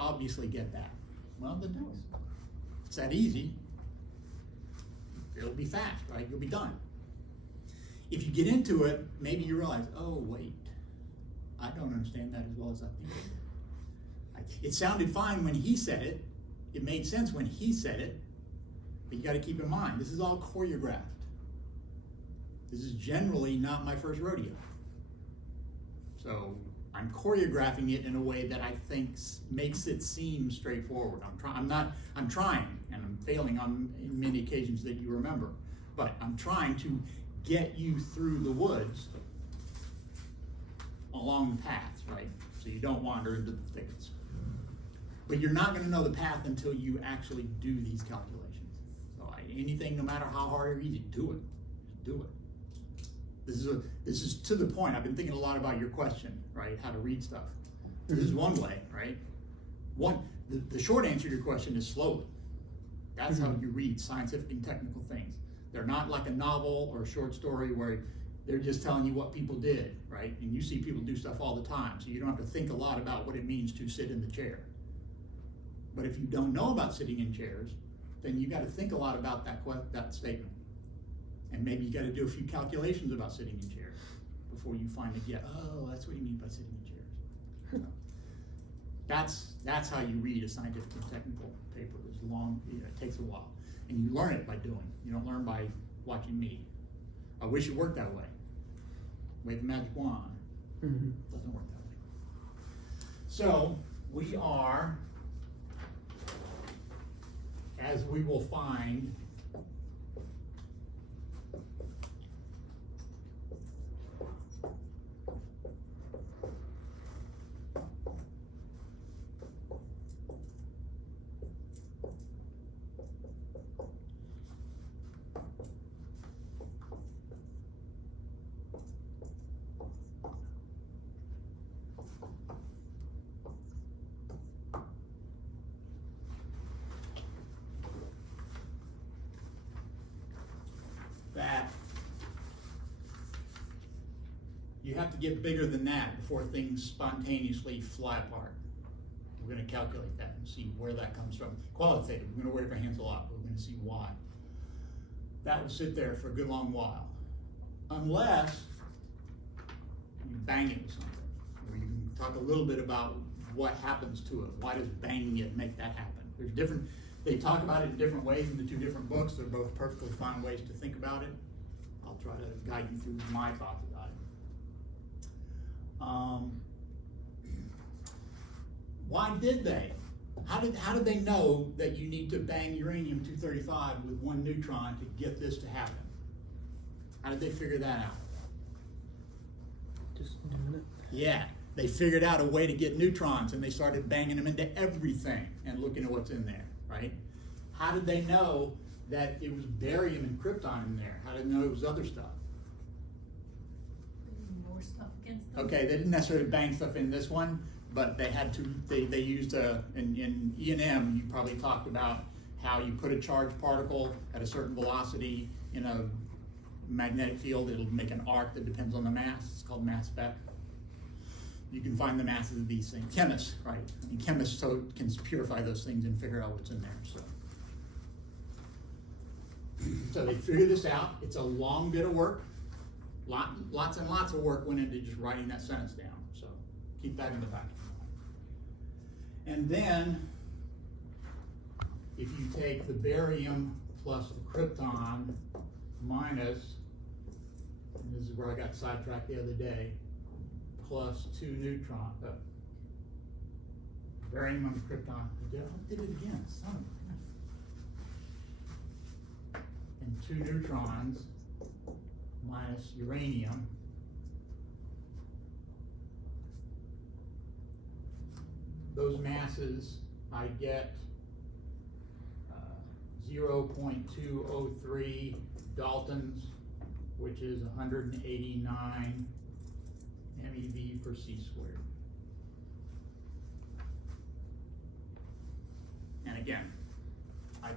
obviously get that. Well, then do it. It's that easy. It'll be fast, right? You'll be done. If you get into it, maybe you realize, oh, wait, I don't understand that as well as I think. It sounded fine when he said it. It made sense when he said it. But you got to keep in mind, this is all choreographed. This is generally not my first rodeo. So I'm choreographing it in a way that I think makes it seem straightforward. I'm trying, and I'm failing on many occasions that you remember. But I'm trying to get you through the woods along the paths, right? So you don't wander into the thickets. But you're not going to know the path until you actually do these calculations. So anything, no matter how hard or easy, do it. Just do it. This is to the point. I've been thinking a lot about your question, right? How to read stuff. This is one way, right? The short answer to your question is slowly. That's how you read scientific and technical things. They're not like a novel or a short story where they're just telling you what people did, right? And you see people do stuff all the time, so you don't have to think a lot about what it means to sit in the chair. But if you don't know about sitting in chairs, then you got to think a lot about that statement. And maybe you got to do a few calculations about sitting in chairs before you finally get, oh, that's what you mean by sitting in chairs. So that's how you read a scientific and technical paper. It's long, it takes a while. And you learn it by doing. You don't learn by watching me. I wish it worked that way. Wave the magic wand. Doesn't work that way. So we are, as we will find, that you have to get bigger than that before things spontaneously fly apart. We're going to calculate that and see where that comes from. Qualitative, we're going to wave our hands a lot, but we're going to see why. That will sit there for a good long while. Unless you bang it with something. Or you can talk a little bit about what happens to it. Why does banging it make that happen? They talk about it in different ways in the two different books. They're both perfectly fine ways to think about it. I'll try to guide you through my thoughts about it. Why did they? How did they know that you need to bang uranium-235 with one neutron to get this to happen? How did they figure that out? Just doing it. Yeah, they figured out a way to get neutrons, and they started banging them into everything and looking at what's in there, right? How did they know that it was barium and krypton in there? How did they know it was other stuff? More stuff against them. Okay, they didn't necessarily bang stuff in this one, but they had to. They used in E&M. You probably talked about how you put a charged particle at a certain velocity in a magnetic field. It'll make an arc that depends on the mass. It's called mass spec. You can find the masses of these things. Chemists, right? I mean, chemists can purify those things and figure out what's in there. So they figured this out. It's a long bit of work. Lots and lots of work went into just writing that sentence down. So keep that in the back. And then, if you take the barium plus the krypton minus, and this is where I got sidetracked the other day, plus 2 neutrons, barium and krypton, I did it again, son of a gun. And 2 neutrons minus uranium, those masses, I get 0.203 Daltons, which is 189 MeV per C squared. And again, I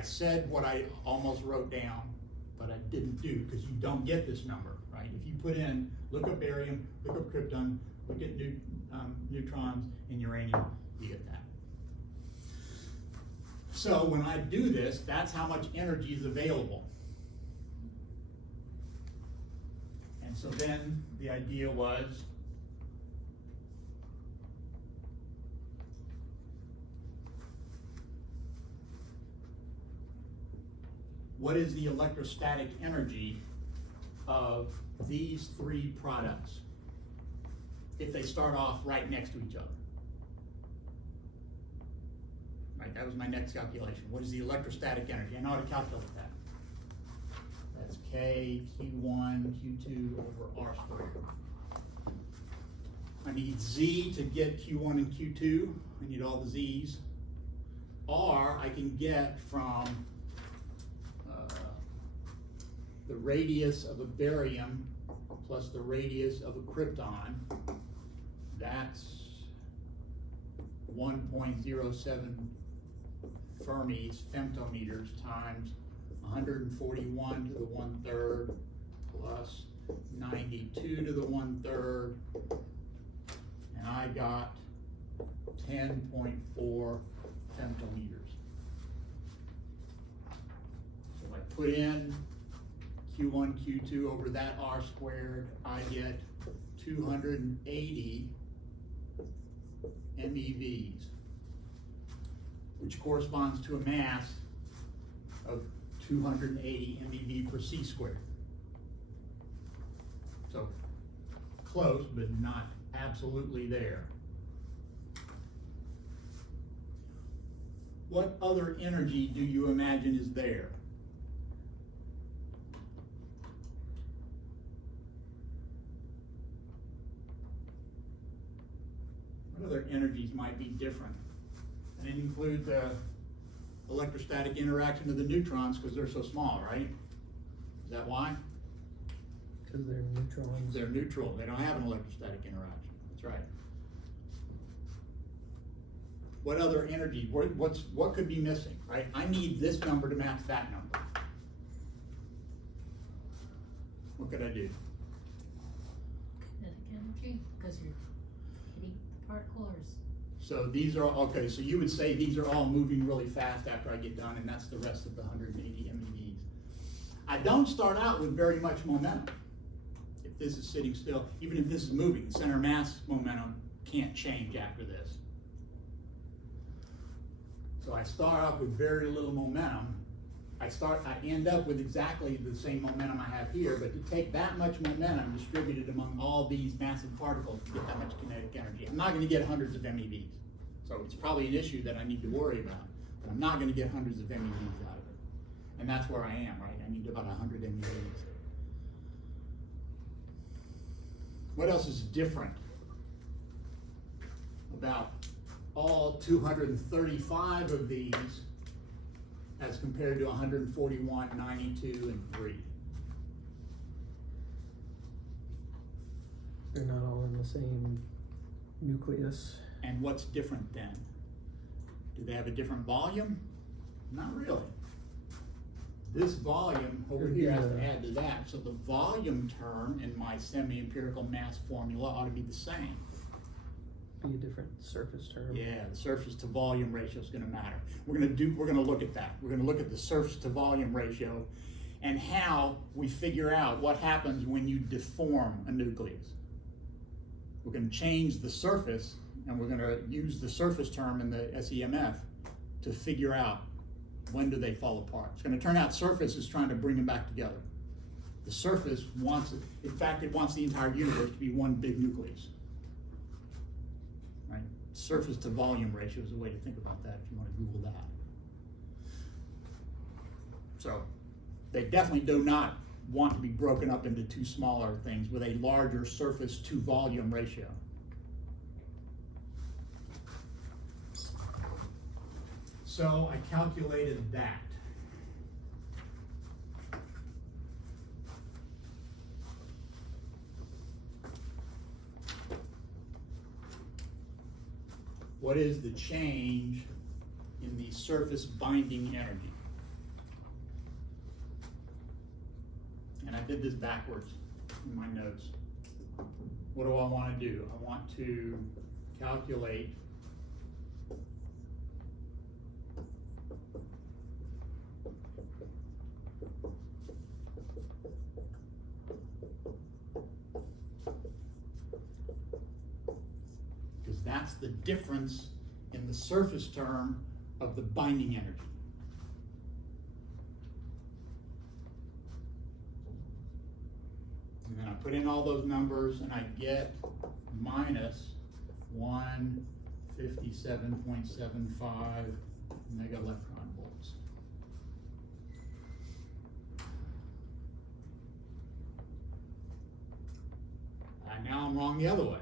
said what I almost wrote down, but I didn't do, because you don't get this number, right? If you put in, look up barium, look up krypton, look at neutrons in uranium, you get that. So when I do this, that's how much energy is available. And so then the idea was, what is the electrostatic energy of these three products if they start off right next to each other? Right, that was my next calculation. What is the electrostatic energy? I know how to calculate that. That's K, Q1, Q2 over R squared. I need Z to get Q1 and Q2. I need all the Z's. R I can get from the radius of a barium plus the radius of a krypton. That's 1.07 Fermis, femtometers, times 141 to the 1/3 plus 92 to the 1/3, and I got 10.4 femtometers. So if I put in Q1, Q2 over that R squared, I get 280 MeVs, which corresponds to a mass of 280 MeV per C squared. So close, but not absolutely there. What other energy do you imagine is there? What other energies might be different? And it includes the electrostatic interaction of the neutrons because they're so small, right? Is that why? Because they're neutrons. They're neutral. They don't have an electrostatic interaction. That's right. What other energy? What could be missing, right? I need this number to match that number. What could I do? Kinetic energy, because you're hitting the particles. So these are, okay, so you would say these are all moving really fast after I get done, and that's the rest of the 180 MeVs. I don't start out with very much momentum. If this is sitting still, even if this is moving, the center of mass momentum can't change after this. So I start off with very little momentum. I end up with exactly the same momentum I have here, but to take that much momentum distributed among all these massive particles to get that much kinetic energy, I'm not going to get hundreds of MeVs. So it's probably an issue that I need to worry about, but I'm not going to get hundreds of MeVs out of it. And that's where I am, right? I need about 100 MeVs. What else is different about all 235 of these as compared to 141, 92, and 3? They're not all in the same nucleus. And what's different then? Do they have a different volume? Not really. This volume over here has to add to that. So the volume term in my semi-empirical mass formula ought to be the same. Be a different surface term. Yeah, the surface to volume ratio is going to matter. We're going to look at that. We're going to look at the surface to volume ratio and how we figure out what happens when you deform a nucleus. We're going to change the surface, and we're going to use the surface term in the SEMF to figure out when do they fall apart. It's going to turn out surface is trying to bring them back together. The surface wants it. In fact, it wants the entire universe to be one big nucleus. Right? Surface to volume ratio is a way to think about that if you want to Google that. So they definitely do not want to be broken up into two smaller things with a larger surface to volume ratio. So I calculated that. What is the change in the surface binding energy? And I did this backwards in my notes. what do I want to do? I want to calculate because that's the difference in the surface term of the binding energy. And then I put in all those numbers and I get minus 157.75 mega electron volts. Now I'm wrong the other way.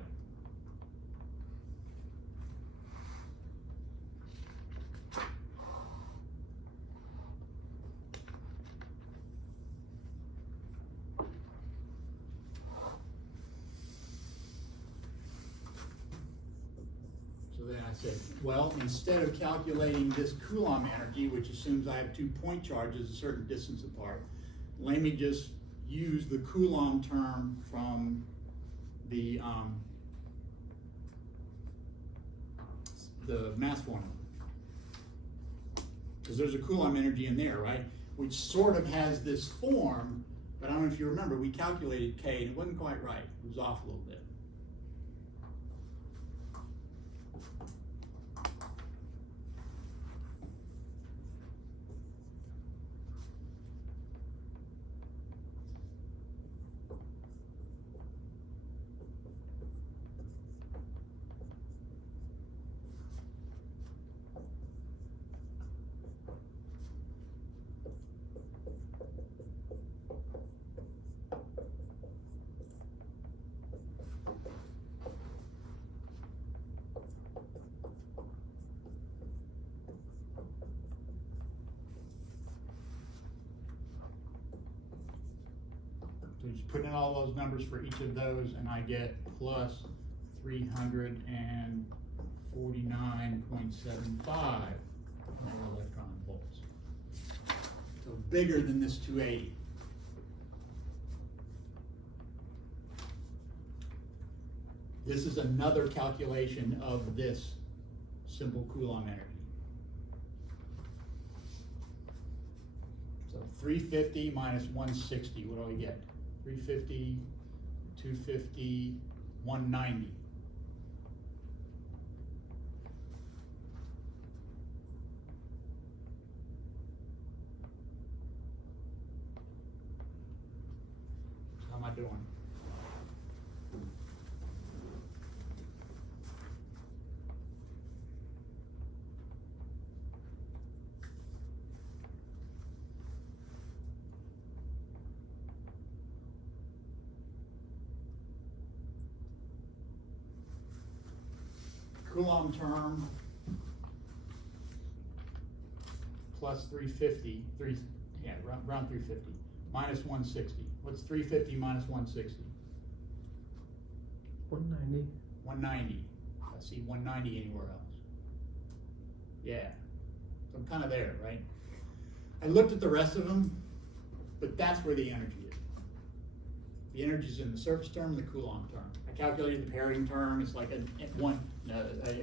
So then I said, well, instead of calculating this Coulomb energy, which assumes I have 2 point charges a certain distance apart, let me just use the Coulomb term from the mass formula. Because there's a Coulomb energy in there, right? Which sort of has this form, but I don't know if you remember, we calculated K and it wasn't quite right. It was off a little bit. So just put in all those numbers for each of those and I get plus 349.75 electron volts. So bigger than this 280. This is another calculation of this simple Coulomb energy. So 350 minus 160, what do I get? 350, 250, 190. How am I doing? Coulomb term plus 350, around 350, minus 160. What's 350 minus 160? 190. 190. I see 190 anywhere else. Yeah, so I'm kind of there, right? I looked at the rest of them, but that's where the energy is. The energy is in the surface term and the Coulomb term. I calculated the pairing term, it's like I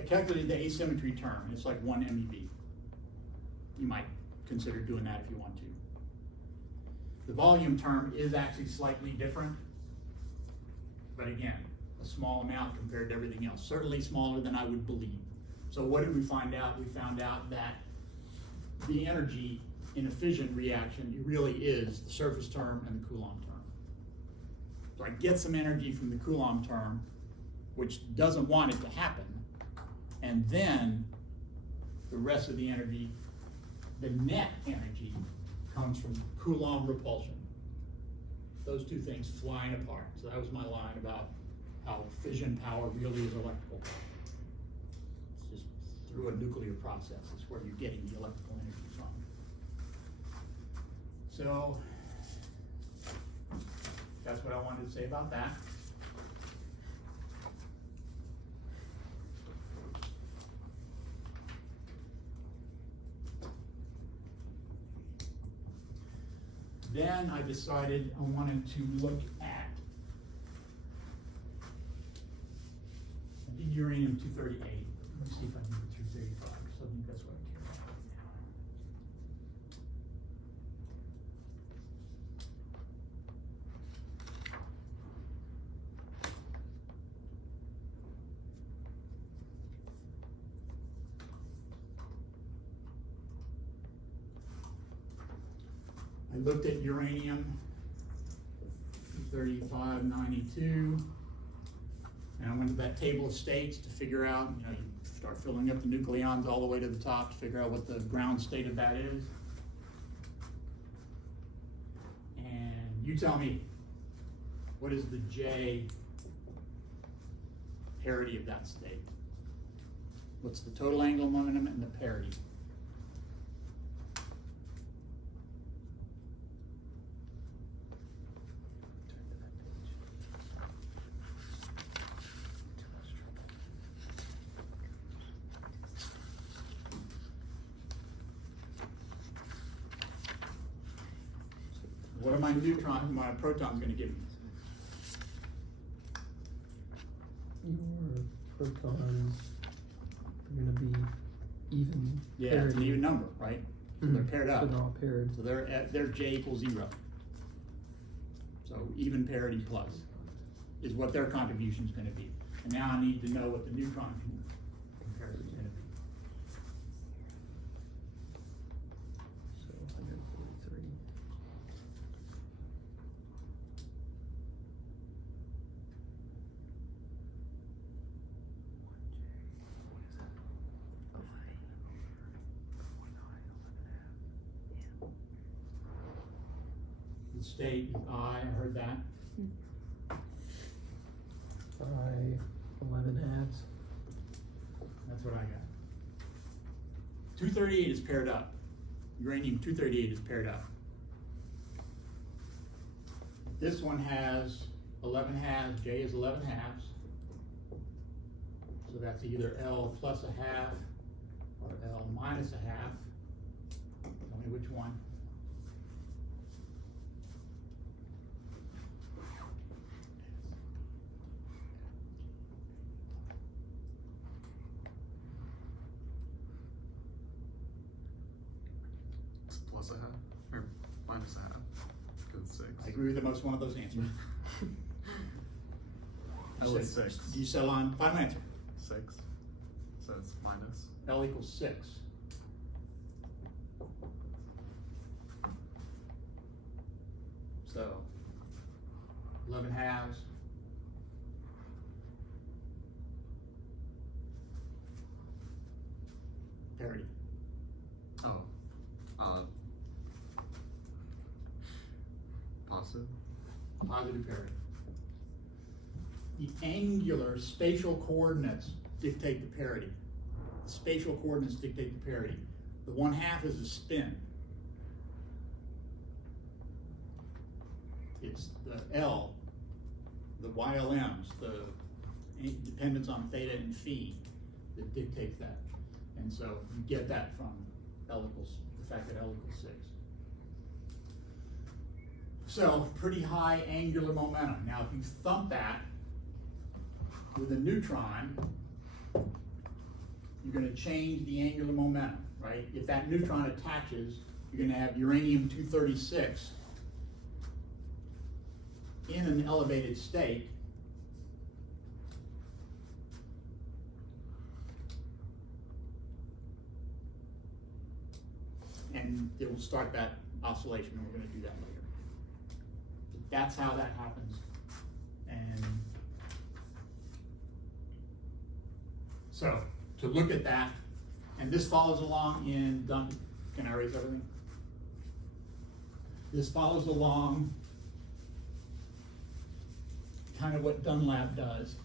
calculated the asymmetry term, it's like 1 MeV. You might consider doing that if you want to. The volume term is actually slightly different, but again, a small amount compared to everything else. Certainly smaller than I would believe. So what did we find out? We found out that the energy in a fission reaction, it really is the surface term and the Coulomb term. So I get some energy from the Coulomb term, which doesn't want it to happen, and then the rest of the energy, the net energy, comes from Coulomb repulsion. Those two things flying apart. So that was my line about how fission power really is electrical power. It's just through a nuclear process is where you're getting the electrical energy from. So that's what I wanted to say about that. Then I decided I wanted to look at 238. Let me see if I can get 235, so I think that's what I care about right now. I looked at uranium, 3592, and I went to that table of states to figure out, you know, you start filling up the nucleons all the way to the top to figure out what the ground state of that is. And you tell me, what is the J parity of that state? What's the total angular momentum and the parity? What are my neutrons, my protons gonna give me? Your protons are gonna be even. Yeah, it's an parity. even number, right? So they're paired up. So they're all paired. So they're J equals 0. So even parity plus is what their contribution is gonna be. And now I need to know what the neutron comparison is gonna be. So 143. The state is I heard that. By 11 halves. That's what I got. 238 is paired up. Uranium 238 is paired up. This one has 11 halves, J is 11 halves. So that's either L plus a half or L minus a half. Tell me which one. It's plus a half, or minus a half, because 6. I agree with the most one of those answers. L is 6. Do you settle on final answer? 6. So it's minus. L equals 6. So 11 halves. Parity. Oh. Positive. Positive parity. The angular spatial coordinates dictate the parity. The spatial coordinates dictate the parity. The 1/2 is a spin. It's the L, the YLMs, the dependence on theta and phi that dictates that. And so you get that from L equals, the fact that L equals 6. So pretty high angular momentum. Now if you thump that with a neutron, you're gonna change the angular momentum, right? If that neutron attaches, you're gonna have uranium-236 in an elevated state. And it will start that oscillation, and we're gonna do that later. That's how that happens. And so, to look at that, and this follows along in Duncan. Can I erase everything? This follows along kind of what Dunlap does.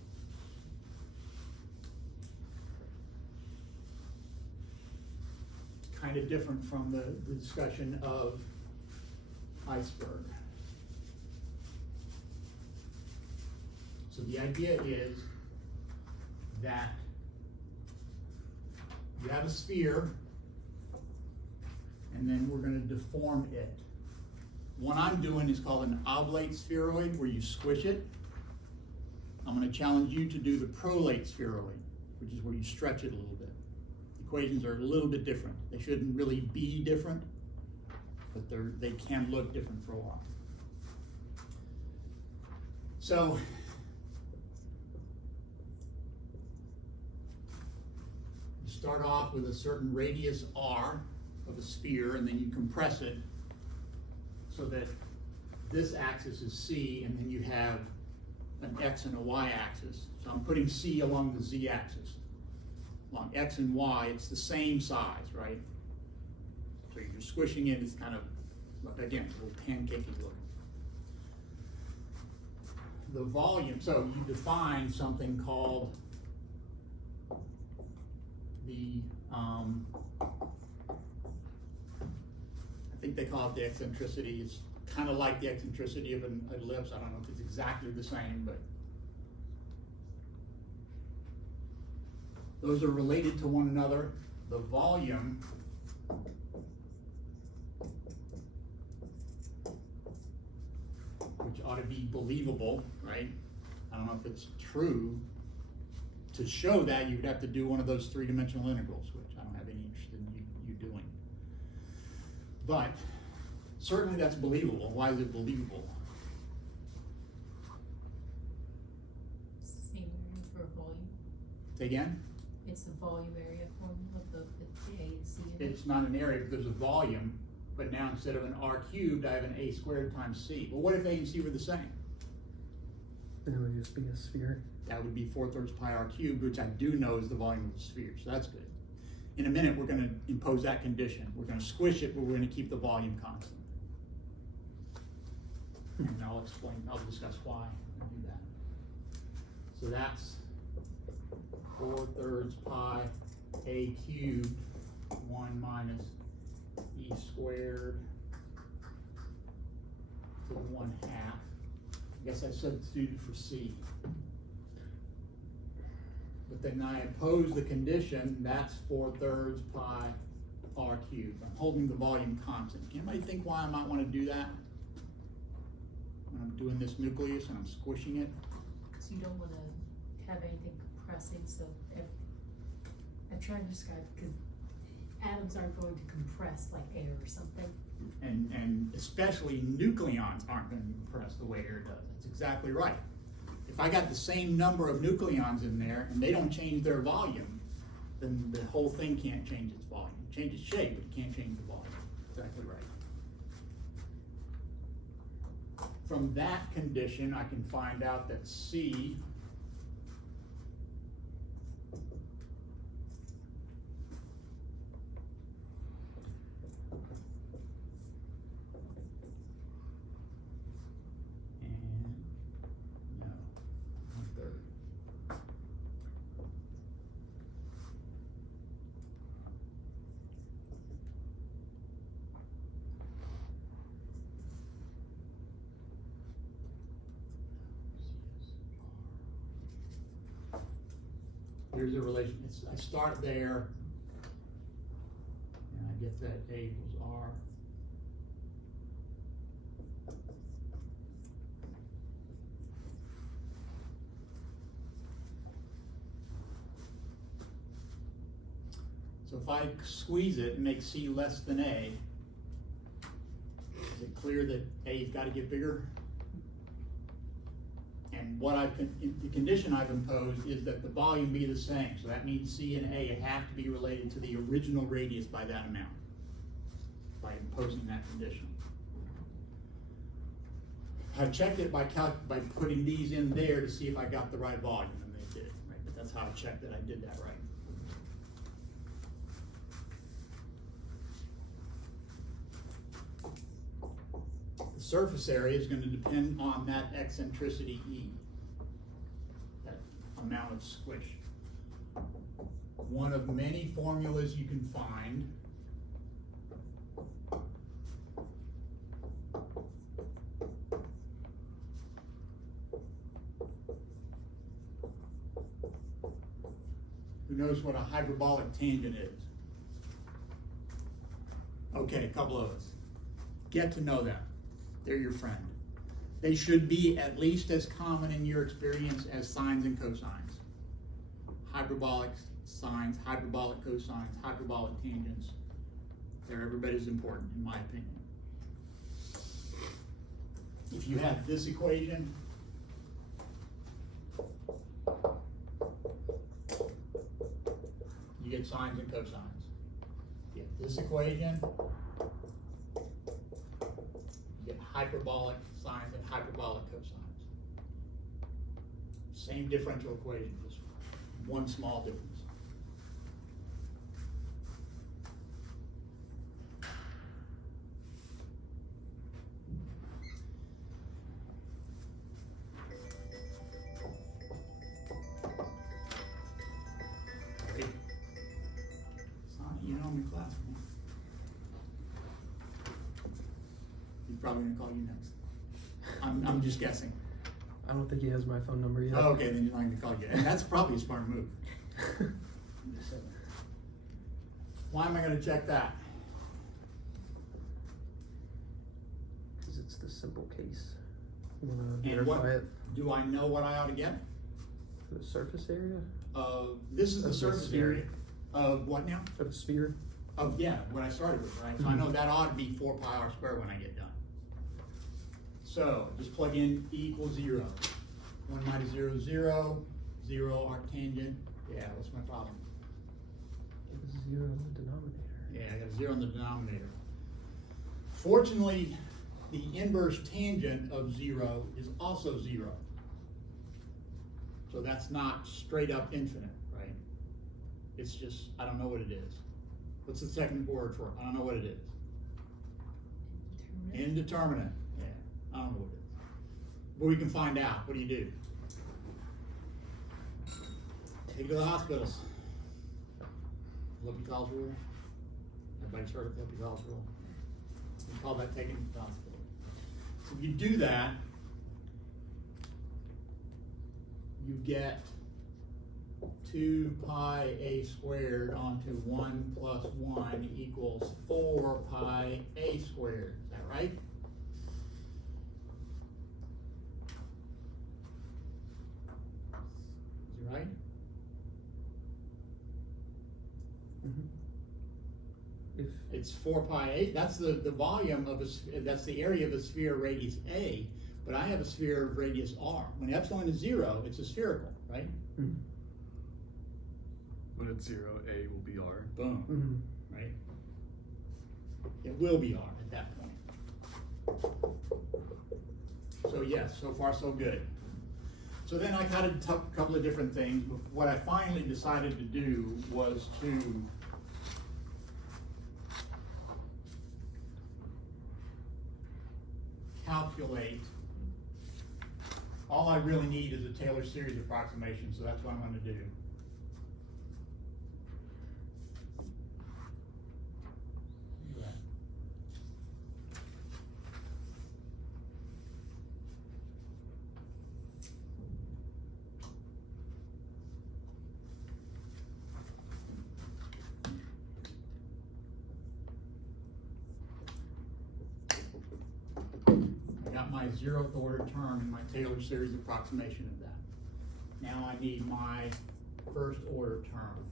Kind of different from the discussion of iceberg. So the idea is that you have a sphere, and then we're going to deform it. What I'm doing is called an oblate spheroid, where you squish it. I'm going to challenge you to do the prolate spheroid. which is where you stretch it a little bit. Equations are a little bit different. They shouldn't really be different, but they can look different for a while. So, you start off with a certain radius r of a sphere, and then you compress it so that this axis is c, and then you have an x and a y axis. So I'm putting c along the z axis. Along x and y, it's the same size, right? So you're just squishing it. It's kind of, again, a little pancakey looking. The volume, so you define something called the, I think they call it the eccentricity. It's kind of like the eccentricity of an ellipse. I don't know if it's exactly the same, but those are related to one another. The volume which ought to be believable, right? I don't know if it's true. To show that, you would have to do one of those three-dimensional integrals, which I don't have any interest in you doing. But certainly that's believable. Why is it believable? Same area for volume. Say again? It's the volume area form of the A and C. It's not an area, but there's a volume. But now instead of an r cubed, I have an a squared times c. Well, what if a and c were the same? Then it would just be a sphere. That would be 4/3 pi r cubed, which I do know is the volume of the sphere, so that's good. In a minute, we're going to impose that condition. We're going to squish it, but we're going to keep the volume constant. And I'll discuss why I do that. So that's 4/3 pi a cubed 1 minus e squared to the 1/2. I guess I substituted for c. But then I impose the condition, that's 4/3 pi r cubed. I'm holding the volume constant. Can anybody think why I might want to do that? When I'm doing this nucleus and I'm squishing it? Because you don't want to have anything compressing, so I'm trying to describe, because atoms aren't going to compress like air or something. And especially nucleons aren't going to compress the way air does. That's exactly right. If I got the same number of nucleons in there and they don't change their volume, then the whole thing can't change its volume. It changes shape, but it can't change the volume. Exactly right. From that condition, I can find out that C here's a relation. I start there, and I get that A equals R. So if I squeeze it and make C less than A, is it clear that A's got to get bigger? And what the condition I've imposed is that the volume be the same. So that means C and A have to be related to the original radius by that amount, by imposing that condition. I checked it by putting these in there to see if I got the right volume, and they did, right? But that's how I checked that I did that right. The surface area is going to depend on that eccentricity E, that amount of squish. One of many formulas you can find who knows what a hyperbolic tangent is? Okay, a couple of us. Get to know them. They're your friend. They should be at least as common in your experience as sines and cosines. hyperbolic sines, hyperbolic cosines, hyperbolic tangents. They're every bit as important, in my opinion. If you have this equation, you get sines and cosines. If you have this equation, you get hyperbolic sines and hyperbolic cosines. Same differential equation, just one small difference. You know I'm in class. He's probably gonna call you next. I'm just guessing. I don't think he has my phone number yet. Oh, okay, then he's not gonna call you. And that's probably a smart move. Why am I gonna check that? Because it's the simple case. You wanna And what, verify it do I know what I ought to get? for the surface area This is the Of the surface sphere. area of what now? of a sphere? Of, yeah, what I started with, right? So I know that ought to be 4 pi r squared when I get done. So just plug in E equals 0. 1 minus 0 is 0. 0 arctangent. Yeah, what's my problem? There's a 0 in the denominator. Yeah, I got a 0 in the denominator. Fortunately, the inverse tangent of 0 is also 0. So that's not straight up infinite, right? It's just, I don't know what it is. What's the second word for it? I don't know what it is. Indeterminate. Yeah, I don't know what it is. But we can find out. What do you do? Take it to the hospitals. L'Hôpital's rule. Everybody's heard of L'Hôpital's rule. We call that taking it to the hospital. So if you do that, you get 2 pi a squared onto 1 plus 1 equals 4 pi a squared. Is that right? Is it right? Mm-hmm. If It's 4 pi a. That's the volume of that's the area of a sphere radius a. But I have a sphere of radius r. When epsilon is 0, it's a spherical, right? mm, When it's 0, A will be R. Boom. mm, Right? It will be r at that point. So yes, so far so good. So then I kind of took a couple of different things, but what I finally decided to do was to calculate. All I really need is a Taylor series approximation, so that's what I'm going to do. I got my 0th order term in my Taylor series approximation of that. Now I need my 1st order term.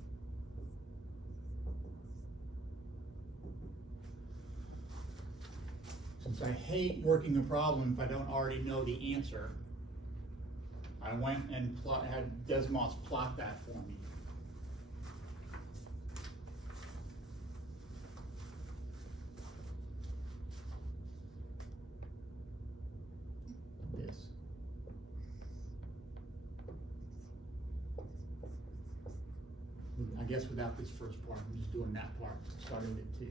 Since I hate working a problem if I don't already know the answer, I went and had Desmos plot that for me. This. I guess without this first part, I'm just doing that part, starting at 2.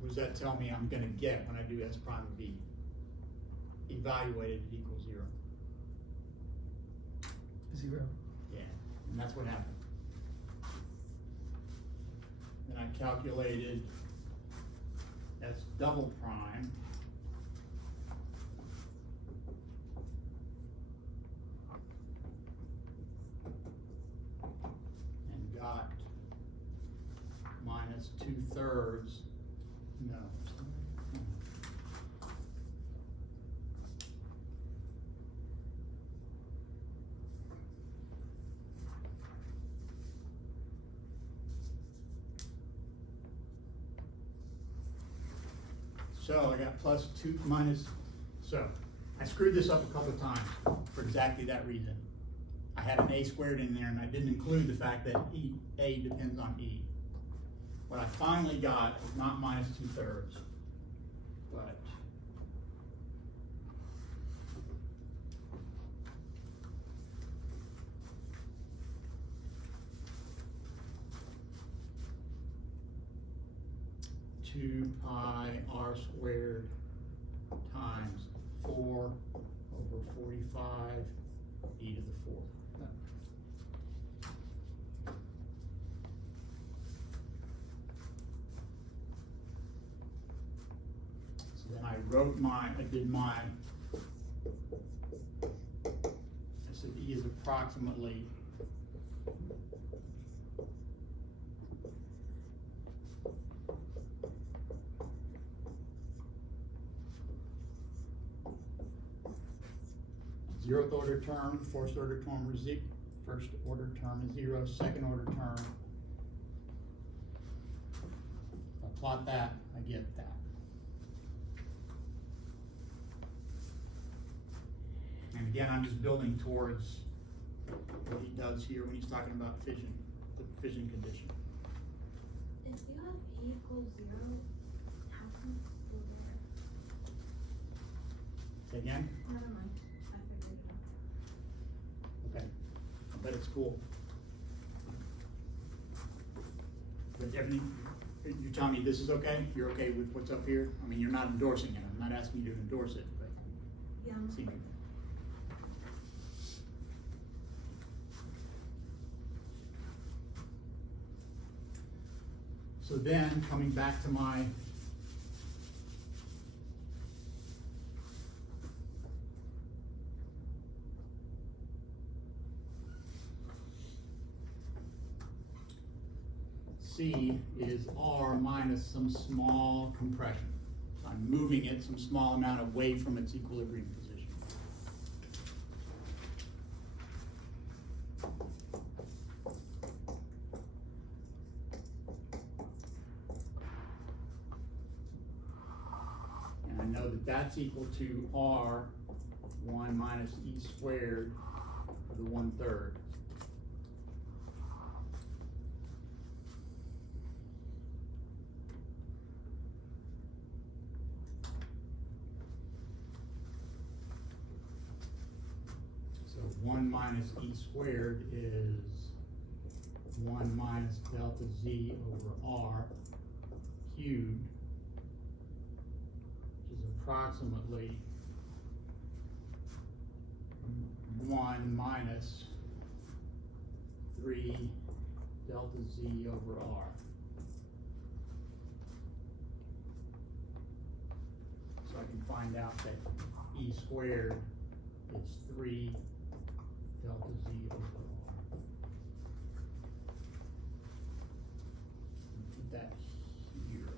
What does that tell me I'm going to get when I do S prime of B? Evaluated it equals 0. 0. Yeah, and that's what happened. Then I calculated S double prime. And got minus 2/3. No. So I got plus 2 minus, so I screwed this up a couple of times for exactly that reason. I had an a squared in there and I didn't include the fact that a depends on e. What I finally got is not minus 2/3, but two pi r squared times 4 over 45 e to the 4th. So then I said e is approximately 0th order term, first order term is 0, second order term. If I plot that, I get that. And again, I'm just building towards what he does here when he's talking about fission, the fission condition. If you have e equals 0, how come it's still there? Say again? Never mind, I figured it out. Okay, I bet it's cool. But everything, you're telling me this is okay? You're okay with what's up here? I mean, you're not endorsing it, I'm not asking you to endorse it, but Yeah, it seems. So then, coming back to my C is R minus some small compression. So I'm moving it some small amount away from its equilibrium position. And I know that that's equal to R 1 minus E squared to the 1/3. So 1 minus E squared is 1 minus delta Z over R cubed, which is approximately 1 minus 3 delta Z over R. So I can find out that E squared is 3 delta Z over R. Put that here.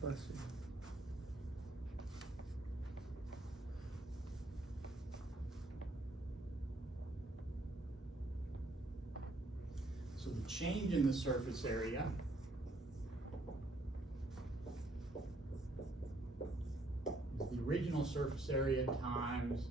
Bless you. So the change in the surface area is the original surface area times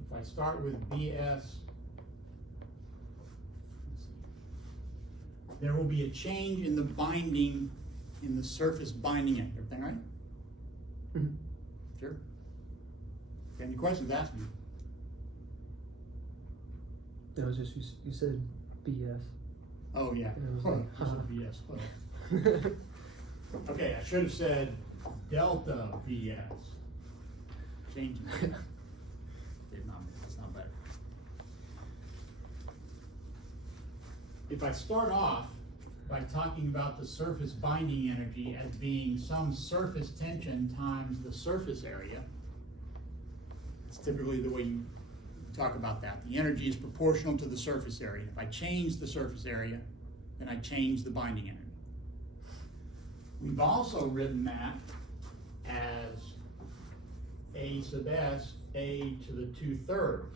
if I start with BS, there will be a change in the binding, in the surface binding end. Everything right? Mhm. Sure. Got any questions, ask me. That was just, you said BS. Oh, yeah. And I was Oh, like, this would be yes. Oh. Okay, I should have said delta BS. Changing it. Did not, that's not better. If I start off by talking about the surface binding energy as being some surface tension times the surface area, it's typically the way you talk about that. The energy is proportional to the surface area. If I change the surface area, then I change the binding energy. We've also written that as A sub s, A to the 2/3.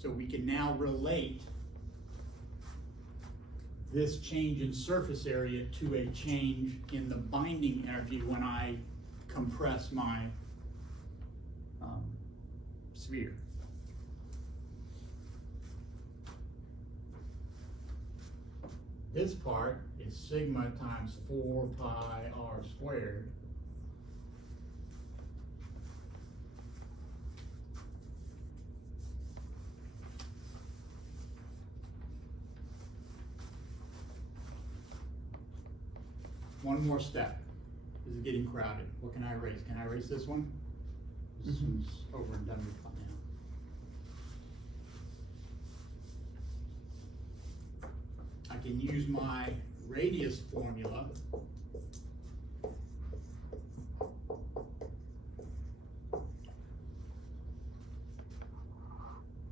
So we can now relate this change in surface area to a change in the binding energy when I compress my sphere. This part is sigma times 4 pi r squared. One more step. This is getting crowded. What can I erase? Can I erase this one? This one's over and done with by now. I can use my radius formula.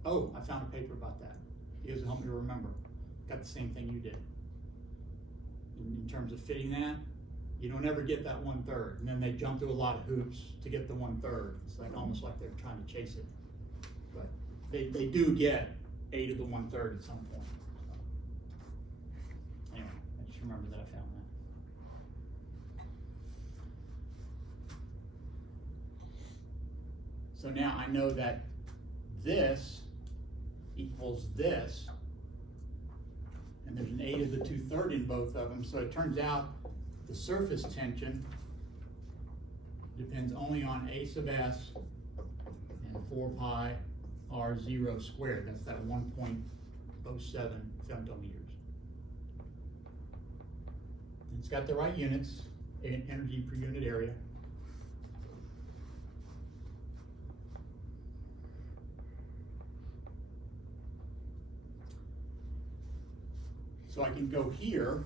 Oh, I found a paper about that. You guys will help me to remember. Got the same thing you did. In terms of fitting that, you don't ever get that 1/3, and then they jump through a lot of hoops to get the 1/3. It's like almost like they're trying to chase it, but they do get A to the 1/3 at some point. So, anyway, I just remember that I found that. So now I know that this equals this. And there's an A to the 2/3 in both of them, so it turns out the surface tension depends only on A sub s and 4 pi r0 squared. That's that 1.07 femtometers. And it's got the right units, energy per unit area. So I can go here.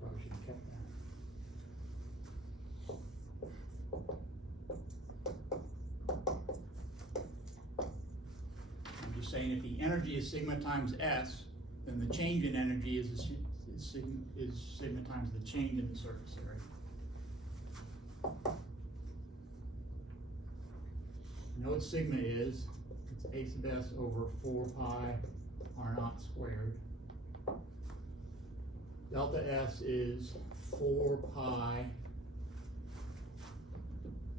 Probably should have kept that. I'm just saying if the energy is sigma times S, then the change in energy is sigma times the change in the surface area. You know what sigma is? It's A sub s over 4 pi r naught squared. Delta S is 4 pi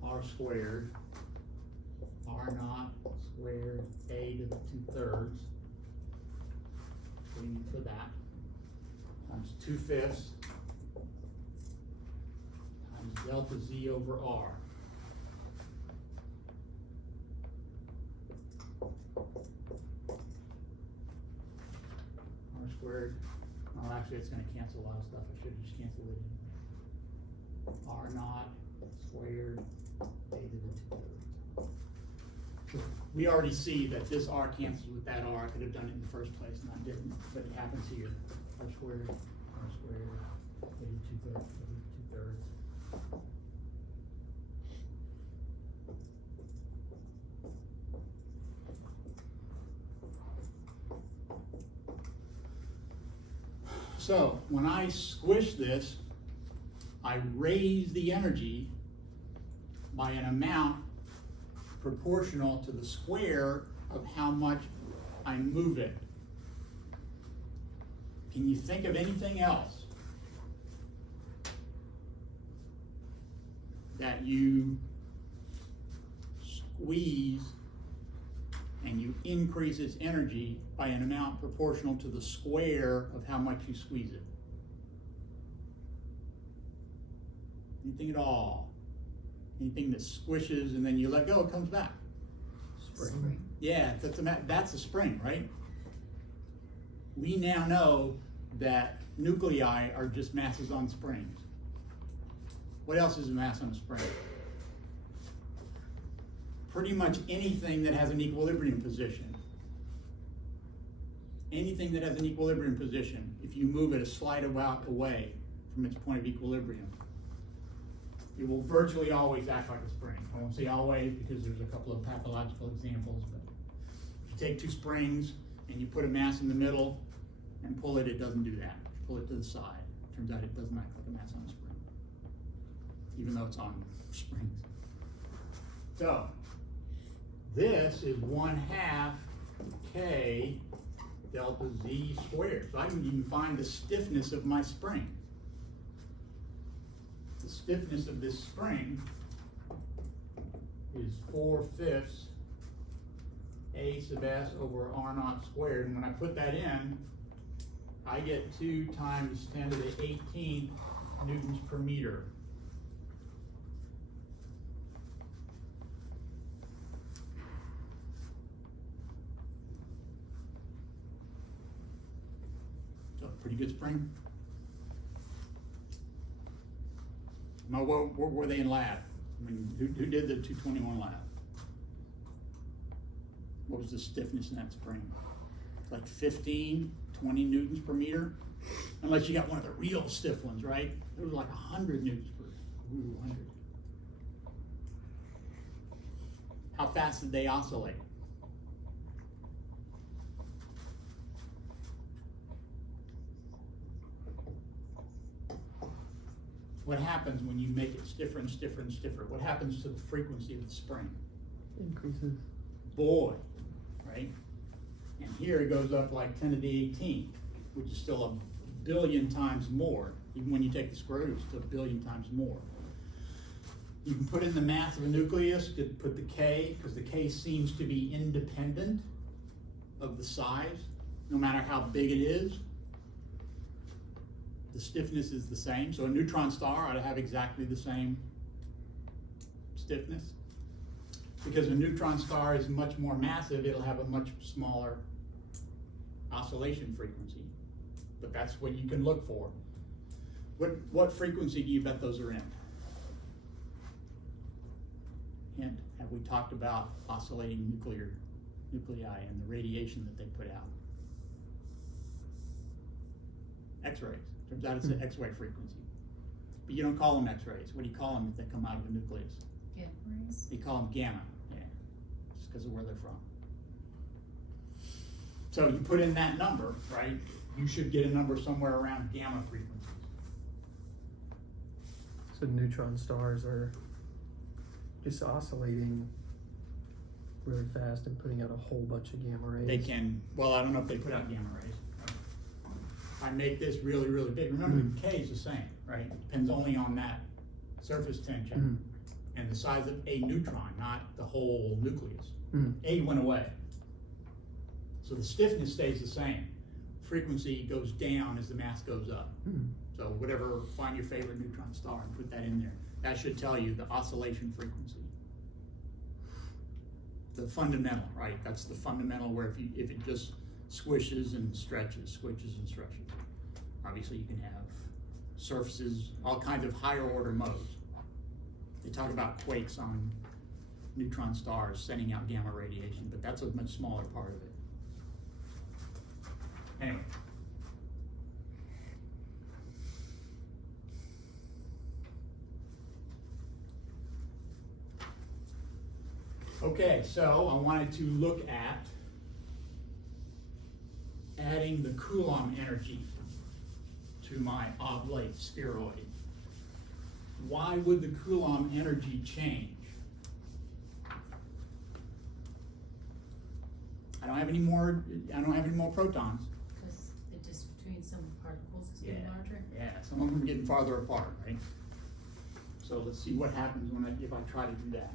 r squared, r naught squared, A to the 2/3. Putting in for that, times 2/5 times delta Z over R. R squared, oh actually it's going to cancel a lot of stuff, I should have just canceled it. R naught squared, A to the 2/3. We already see that this R cancels with that R. I could have done it in the first place and I didn't, but it happens here. R squared, A to 2/3, A to 2/3. So when I squish this, I raise the energy by an amount proportional to the square of how much I move it. Can you think of anything else? that you squeeze and you increase its energy by an amount proportional to the square of how much you squeeze it. Anything at all. Anything that squishes and then you let go, it comes back. Spring. Yeah, that's a spring, right? We now know that nuclei are just masses on springs. What else is a mass on a spring? Pretty much anything that has an equilibrium position. Anything that has an equilibrium position, if you move it a slight amount away from its point of equilibrium, it will virtually always act like a spring. I won't say always because there's a couple of pathological examples, but if you take two springs and you put a mass in the middle and pull it, it doesn't do that. Pull it to the side. Turns out it doesn't act like a mass on a spring, even though it's on springs. So, this is 1/2 K delta Z squared. So I can even find the stiffness of my spring. The stiffness of this spring is 4/5 A sub S over R0 squared. And when I put that in, I get 2 times 10 to the 18th newtons per meter. So pretty good spring. Now, where were they in lab? I mean, who did the 221 lab? What was the stiffness in that spring? Like 15, 20 newtons per meter? Unless you got one of the real stiff ones, right? It was like 100 newtons per, 100. How fast did they oscillate? What happens when you make it stiffer and stiffer and stiffer? What happens to the frequency of the spring? Increases. Boy, right? And here it goes up like 10 to the 18th, which is still a billion times more. Even when you take the square root, it's still a billion times more. You can put in the mass of a nucleus, put the K, because the K seems to be independent of the size, no matter how big it is. The stiffness is the same. So a neutron star ought to have exactly the same stiffness. Because a neutron star is much more massive, it'll have a much smaller oscillation frequency. But that's what you can look for. What frequency do you bet those are in? Hint, have we talked about oscillating nuclei and the radiation that they put out? X-rays. Turns out it's an X-ray frequency. But you don't call them X-rays. What do you call them if they come out of a nucleus? Gamma rays. You call them gamma. Yeah, just because of where they're from. So you put in that number, right? You should get a number somewhere around gamma frequencies. So neutron stars are just oscillating really fast and putting out a whole bunch of gamma rays. They can, well, I don't know if they put out gamma rays. I make this really, really big. Remember, the K is the same, right? It depends only on that surface tension and the size of a neutron, not the whole nucleus. A went away. So the stiffness stays the same. Frequency goes down as the mass goes up. So whatever, find your favorite neutron star and put that in there. That should tell you the oscillation frequency. The fundamental, right? That's the fundamental where if it just squishes and stretches, squishes and stretches. Obviously you can have surfaces, all kinds of higher order modes. They talk about quakes on neutron stars sending out gamma radiation, but that's a much smaller part of it. Anyway. Okay, so I wanted to look at adding the Coulomb energy to my oblate spheroid. Why would the Coulomb energy change? I don't have any more protons. Because the distance between some particles is getting larger. Yeah, some of them are getting farther apart, right? So let's see what happens if I try to do that.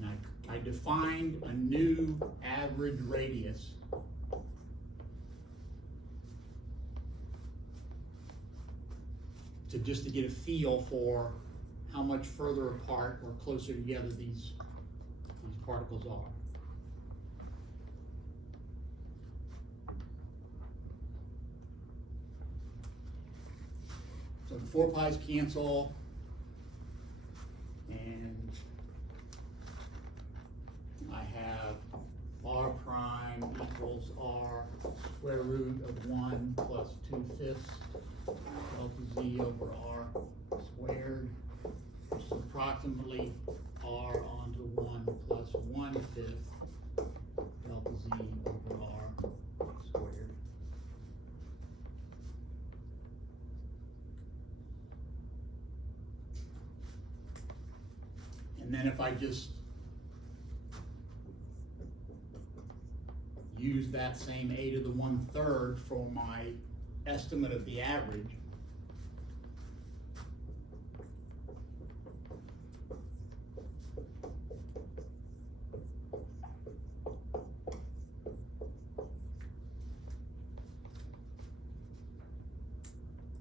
And I defined a new average radius. Just to get a feel for how much further apart or closer together these particles are. So the 4 pi's cancel, and I have r prime equals r square root of 1 plus 2/5 delta z over r squared, which is approximately r onto 1 plus 1/5 delta z over r squared. And then if I just use that same a to the 1/3 for my estimate of the average,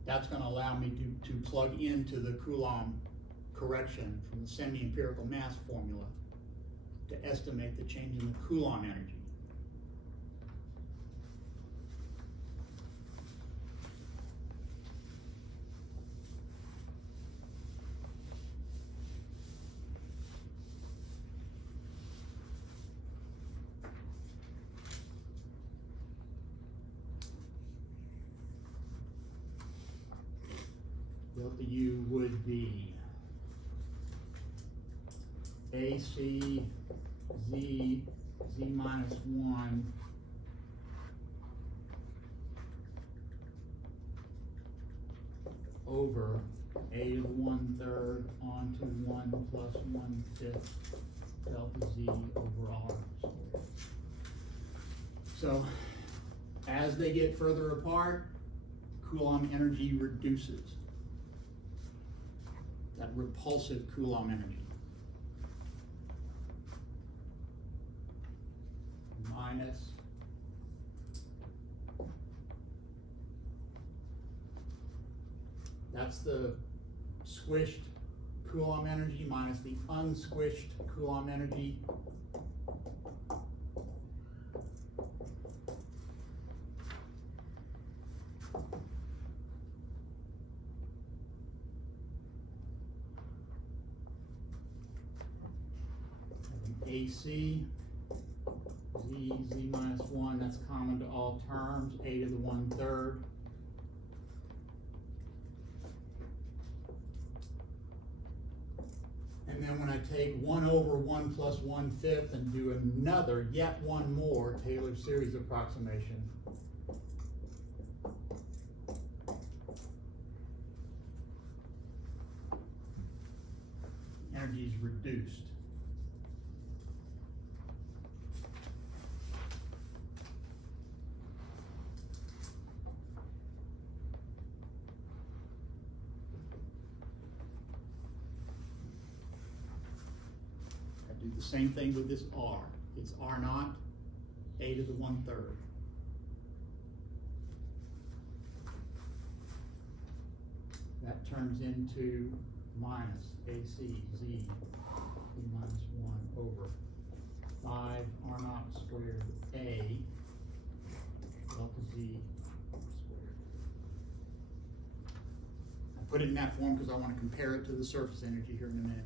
that's going to allow me to plug into the Coulomb correction from the semi-empirical mass formula to estimate the change in the Coulomb energy. Delta U would be AC Z minus 1 over a to the 1/3 onto 1 plus 1/5 delta Z over R squared. So as they get further apart, Coulomb energy reduces. That repulsive Coulomb energy. Minus that's the squished Coulomb energy minus the unsquished Coulomb energy. AC Z minus 1, that's common to all terms, a to the 1/3. And then when I take 1 over 1 plus 1/5 and do another, yet one more Taylor series approximation, energy is reduced. Do the same thing with this R. It's R naught, a to the 1/3. That turns into minus AC Z minus 1 over 5 R naught squared A delta Z squared. I put it in that form because I want to compare it to the surface energy here in a minute.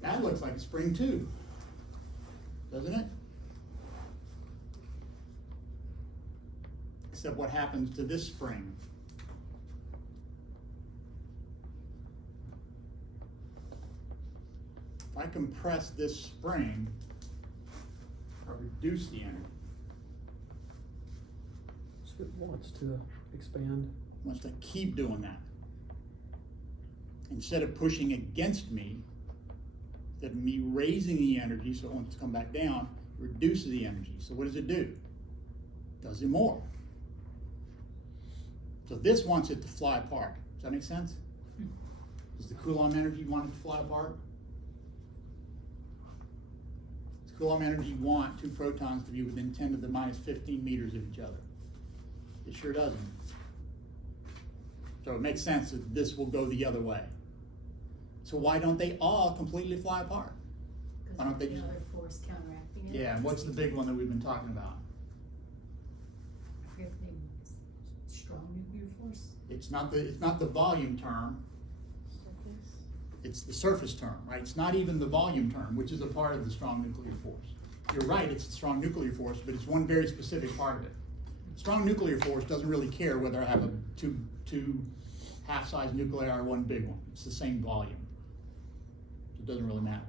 That looks like a spring too, doesn't it? Except what happens to this spring? If I compress this spring, I reduce the energy. So it wants to expand. It wants to keep doing that. instead of pushing against me, instead of me raising the energy so it wants to come back down, it reduces the energy. So what does it do? It does it more. So this wants it to fly apart. Does that make sense? Does the Coulomb energy want it to fly apart? Does Coulomb energy want two protons to be within 10 to the minus 15 meters of each other? It sure doesn't. So it makes sense that this will go the other way. So why don't they all completely fly apart? Why don't they Because just... the other force counteracting it. Yeah, and what's the big one that we've been talking about? I forget the name. Strong nuclear force. It's not the volume term, it's the surface term, right? It's not even the volume term, which is a part of the strong nuclear force. You're right, it's the strong nuclear force, but it's one very specific part of it. Strong nuclear force doesn't really care whether I have a two half-size nuclei or one big one. It's the same volume. So it doesn't really matter.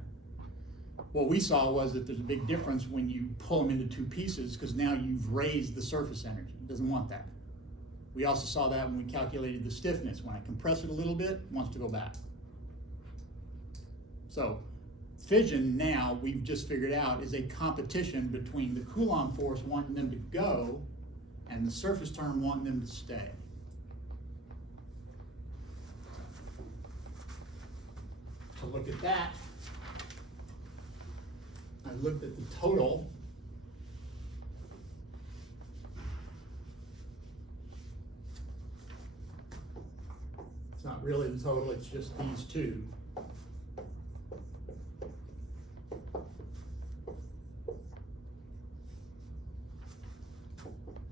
What we saw was that there's a big difference when you pull them into two pieces, because now you've raised the surface energy. It doesn't want that. We also saw that when we calculated the stiffness. When I compress it a little bit, it wants to go back. So fission now, we've just figured out, is a competition between the Coulomb force wanting them to go and the surface term wanting them to stay. To look at that, I looked at the total. It's not really the total, it's just these two.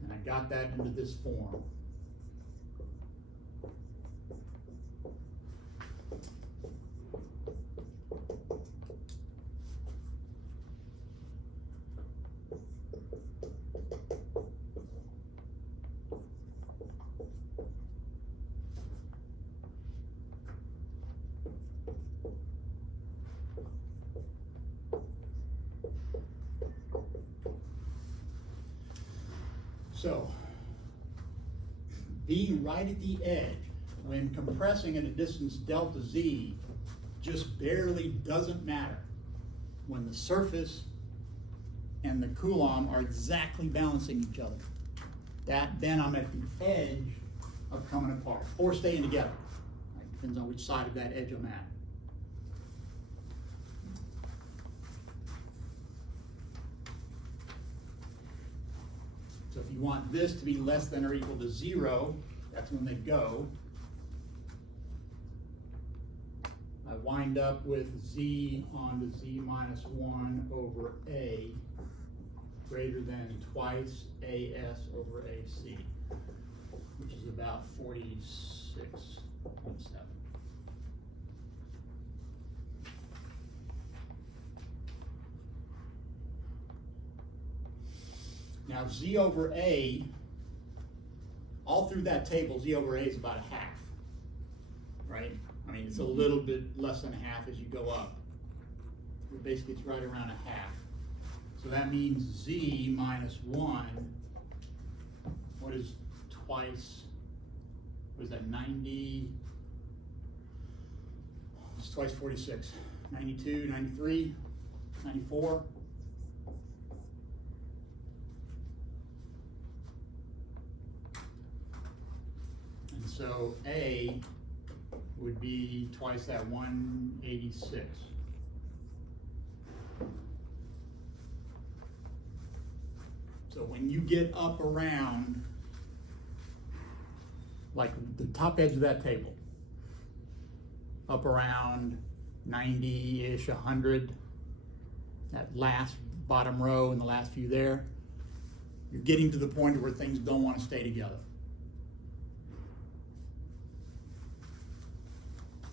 And I got that into this form. So, being right at the edge, when compressing at a distance delta z, just barely doesn't matter. When the surface and the Coulomb are exactly balancing each other. Then I'm at the edge of coming apart, or staying together. Right? Depends on which side of that edge I'm at. So if you want this to be less than or equal to 0, that's when they go. I wind up with z on to z minus 1 over a greater than twice as over ac, which is about 46.7. Now z over a, all through that table, z over a is about a half, right? I mean, it's a little bit less than a half as you go up. But basically, it's right around a half. So that means z minus 1, what is twice, what is that, 90, it's twice 46, 92, 93, 94. And so A would be twice that, 186. So when you get up around, like the top edge of that table, up around 90-ish, 100, that last bottom row and the last few there, you're getting to the point where things don't want to stay together.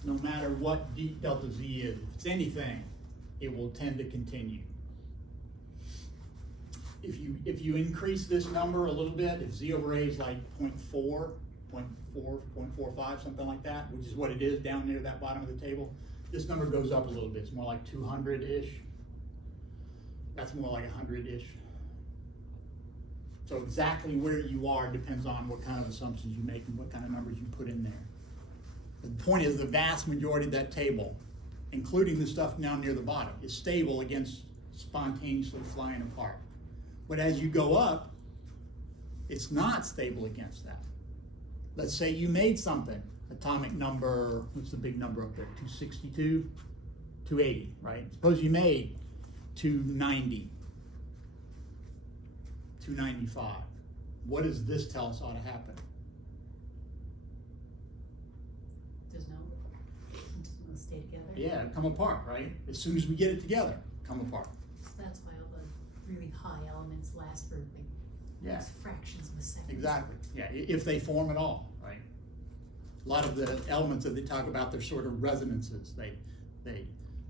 No matter what deep delta Z is, if it's anything, it will tend to continue. If you increase this number a little bit, if Z over A is like 0.4, 0.45, something like that, which is what it is down near that bottom of the table, this number goes up a little bit. It's more like 200-ish. That's more like 100-ish. So exactly where you are depends on what kind of assumptions you make and what kind of numbers you put in there. The point is the vast majority of that table, including the stuff down near the bottom, is stable against spontaneously flying apart. But as you go up, it's not stable against that. Let's say you made something, atomic number, what's the big number up there, 262, 280, right? Suppose you made 290, 295. What does this tell us ought to happen? Does no stay together. Yeah, come apart, right? As soon as we get it together, come apart. So that's why all the really high elements last for like Yeah. fractions of a second. Exactly, yeah, if they form at all, right? A lot of the elements that they talk about, they're sort of resonances. They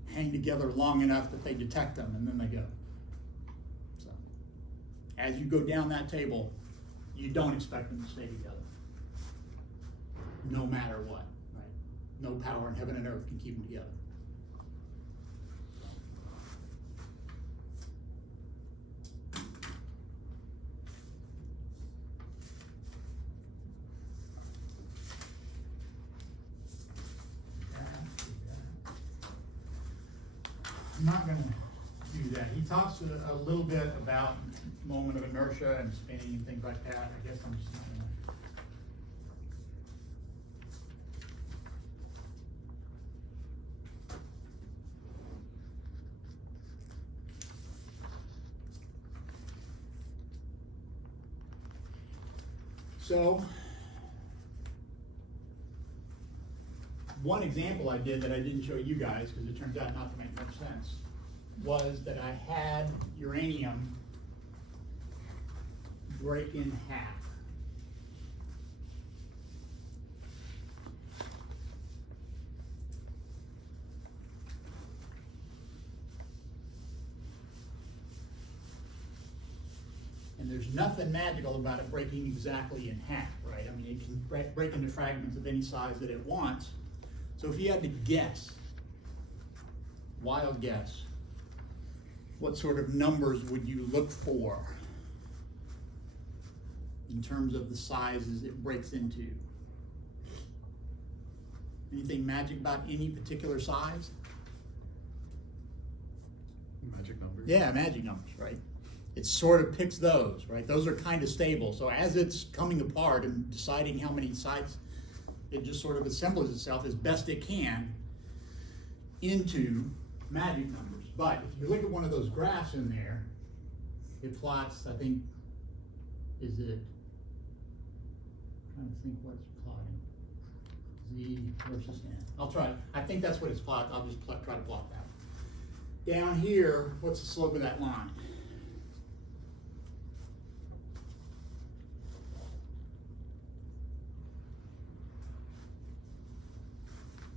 hang together long enough that they detect them and then they go. So, as you go down that table, you don't expect them to stay together. No matter what, right? No power in heaven and earth can keep them together. I'm not going to do that. He talks a little bit about moment of inertia and spinning and things like that. I guess I'm just not going to. So, one example I did that I didn't show you guys, because it turns out not to make much sense, was that I had uranium break in half. And there's nothing magical about it breaking exactly in half, right? I mean, it can break into fragments of any size that it wants. So if you had to guess, wild guess, what sort of numbers would you look for in terms of the sizes it breaks into? Anything magic about any particular size? Magic numbers. Yeah, magic numbers, right? It sort of picks those, right? Those are kind of stable. So as it's coming apart and deciding how many sides, it just sort of assembles itself as best it can into magic numbers. But if you look at one of those graphs in there, it plots, I think, is it, I'm trying to think what it's plotting. Z versus N. I'll try, I think that's what it's plotting. I'll just try to plot that. Down here, what's the slope of that line?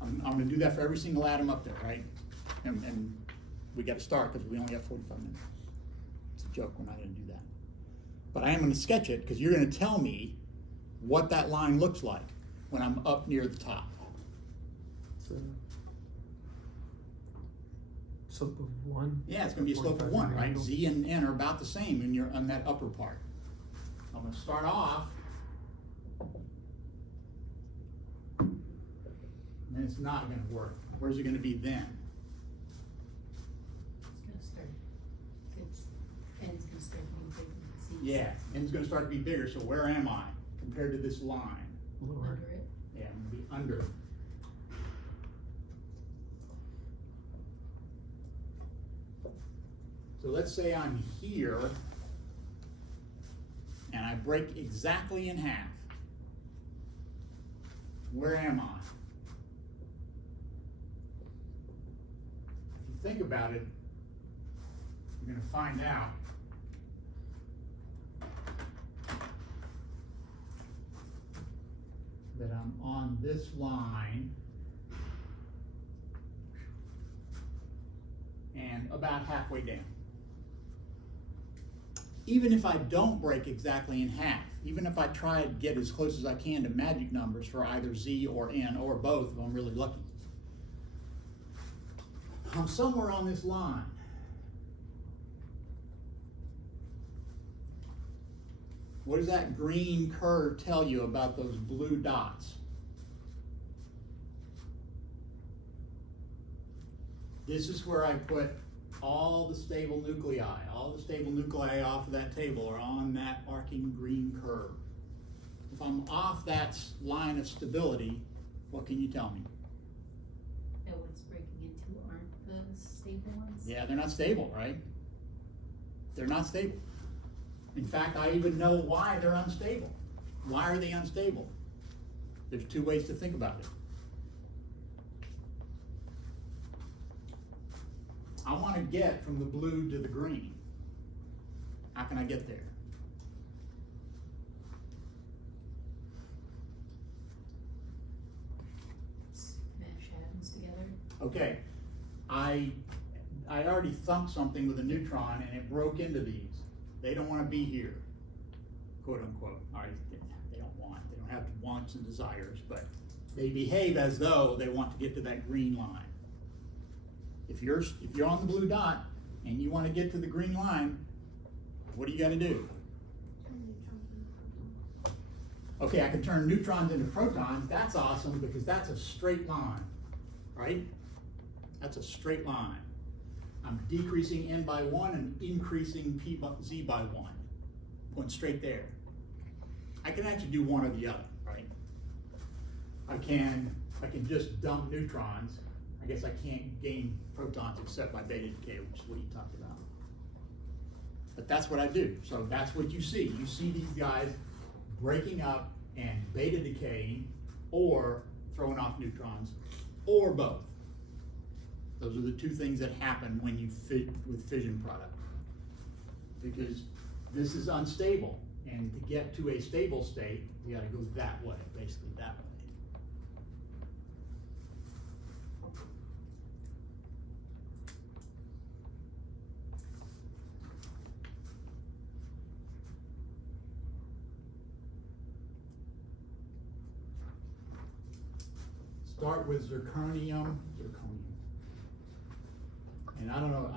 I'm going to do that for every single atom up there, right? And we got to start because we only have 45 minutes. It's a joke, we're not going to do that. But I am going to sketch it because you're going to tell me what that line looks like when I'm up near the top. It's a slope of 1. Yeah, it's going to be a slope of 1, right? Z and N are about the same when you're on that upper part. I'm going to start off, and it's not going to work. Where's it going to be then? It's gonna start, N's gonna start being bigger than Z's. Yeah, N's going to start to be bigger, so where am I compared to this line? Lower. Under it. Yeah, I'm going to be under. So let's say I'm here, and I break exactly in half. Where am I? If you think about it, you're going to find out that I'm on this line and about halfway down. Even if I don't break exactly in half, even if I try to get as close as I can to magic numbers for either Z or N or both, if I'm really lucky, I'm somewhere on this line. What does that green curve tell you about those blue dots? This is where I put all the stable nuclei. All the stable nuclei off of that table are on that arcing green curve. If I'm off that line of stability, what can you tell me? That what it's breaking into aren't the stable ones? Yeah, they're not stable, right? They're not stable. In fact, I even know why they're unstable. Why are they unstable? There's two ways to think about it. I want to get from the blue to the green. How can I get there? Smash atoms together. Okay, I already thumped something with a neutron and it broke into these. They don't want to be here, quote unquote. All right, they don't have wants and desires, but they behave as though they want to get to that green line. If you're on the blue dot and you want to get to the green line, what do you got to do? Turn neutrons into protons. Okay, I can turn neutrons into protons. That's awesome because that's a straight line, right? That's a straight line. I'm decreasing n by 1 and increasing z by 1. Going straight there. I can actually do one or the other, right? I can just dump neutrons. I guess I can't gain protons except by beta decay, which is what you talked about. But that's what I do. So that's what you see. You see these guys breaking up and beta decaying, or throwing off neutrons, or both. Those are the two things that happen when you fit with fission product. Because this is unstable, and to get to a stable state, we gotta go that way, basically that way. Start with zirconium. And I don't know,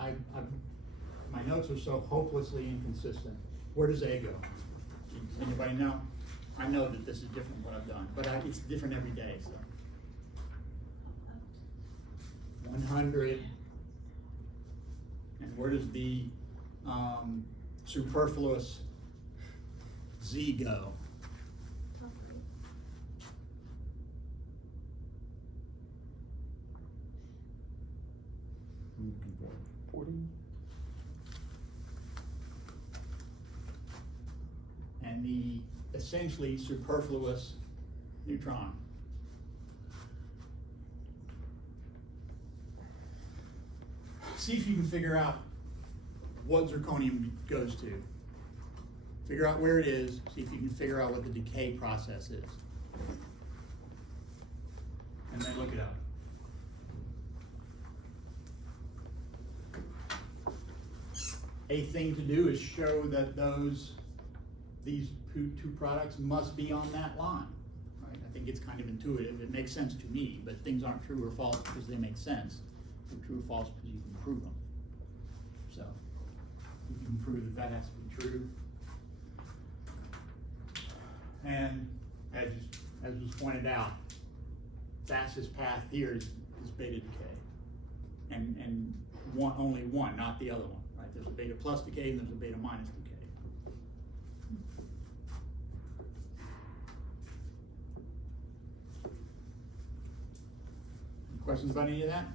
my notes are so hopelessly inconsistent. Where does A go? Does anybody know? I know that this is different than what I've done, but it's different every day, so. 100. And where does the superfluous Z go? Top right. I'm looking for it. 40. And the essentially superfluous neutron. See if you can figure out what zirconium goes to. Figure out where it is, see if you can figure out what the decay process is. And then look it up. A thing to do is show that these two products must be on that line. Right? I think it's kind of intuitive. It makes sense to me, but things aren't true or false because they make sense. They're true or false because you can prove them. So you can prove that has to be true. And as was pointed out, fastest path here is beta decay, and only one, not the other one. Right? There's a beta plus decay and there's a beta minus decay. Any questions about any of that?